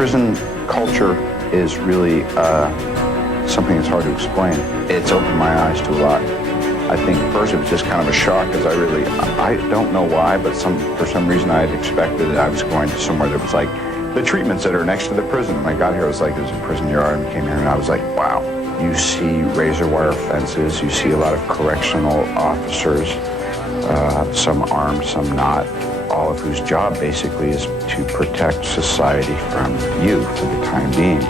Prison culture is really something that's hard to explain. It's opened my eyes to a lot. I think first it was just kind of a shock because I don't know why, but for some reason I had expected that I was going to somewhere that was like the treatment center next to the prison. When I got here, it was like it was a prison yard, and came here and I was like, wow. You see razor wire fences, you see a lot of correctional officers, some armed, some not, all of whose job basically is to protect society from you for the time being.